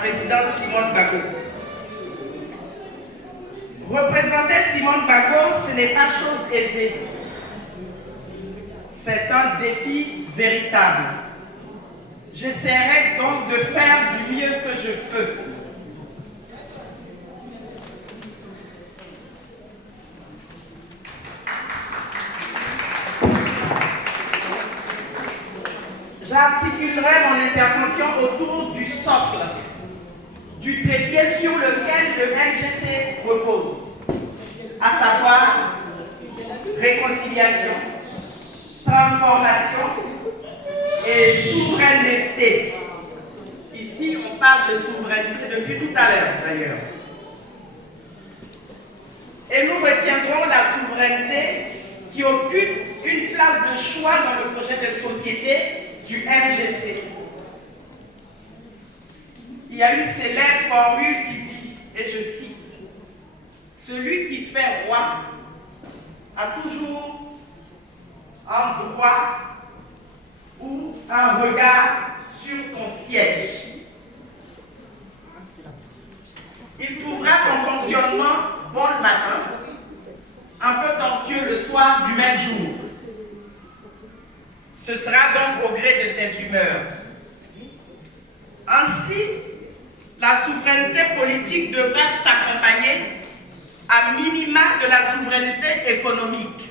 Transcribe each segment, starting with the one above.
présidente Simone Bako. Représenter Simone Bako, ce n'est pas chose aisée. C'est un défi véritable. J'essaierai donc de faire du mieux que je peux. J'articulerai mon intervention autour du socle, du trépied sur lequel le MGC repose, à savoir réconciliation, transformation et souveraineté. Ici, on parle de souveraineté depuis tout à l'heure, d'ailleurs. Et nous retiendrons la souveraineté qui occupe une place de choix dans le projet de société du MGC. Il y a une célèbre formule qui dit, et je cite, « Celui qui te fait roi a toujours un droit ou un regard sur ton siège. Il trouvera ton fonctionnement bon le matin, un peu tortueux le soir du même jour. Ce sera donc au gré de ses humeurs. Ainsi, la souveraineté politique devra s'accompagner à minima de la souveraineté économique.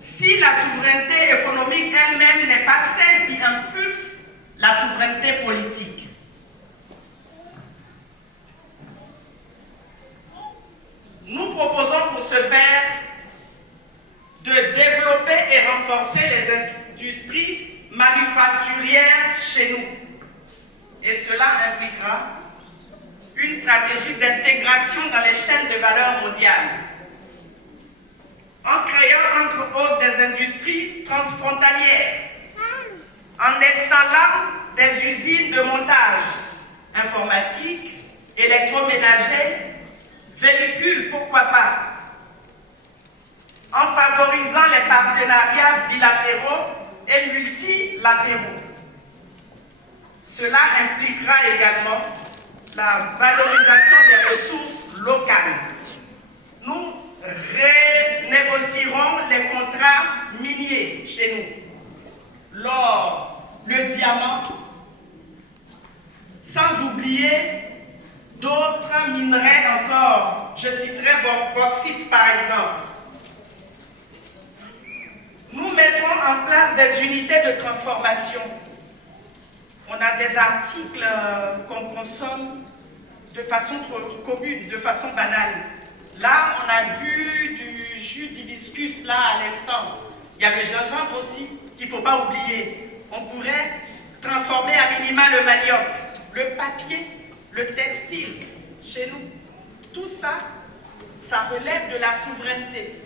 Si la souveraineté économique elle-même n'est pas celle qui impulse la souveraineté politique. Nous proposons pour ce faire de développer et renforcer les industries manufacturières chez nous. Et cela impliquera une stratégie d'intégration dans les chaînes de valeur mondiales, en créant entre autres des industries transfrontalières, en installant des usines de montage informatique, électroménager, véhicules, pourquoi pas, en favorisant les partenariats bilatéraux et multilatéraux. Cela impliquera également la valorisation des ressources locales. Nous renégocierons les contrats miniers chez nous, l'or, le diamant, sans oublier d'autres minerais encore. Je citerai bauxite par exemple. Nous mettrons en place des unités de transformation. On a des articles qu'on consomme de façon commune, de façon banale. Là, on a bu du jus d'hibiscus là à l'instant. Il y a le gingembre aussi qu'il ne faut pas oublier. On pourrait transformer à minima le manioc, le papier, le textile chez nous. Tout ça, ça relève de la souveraineté.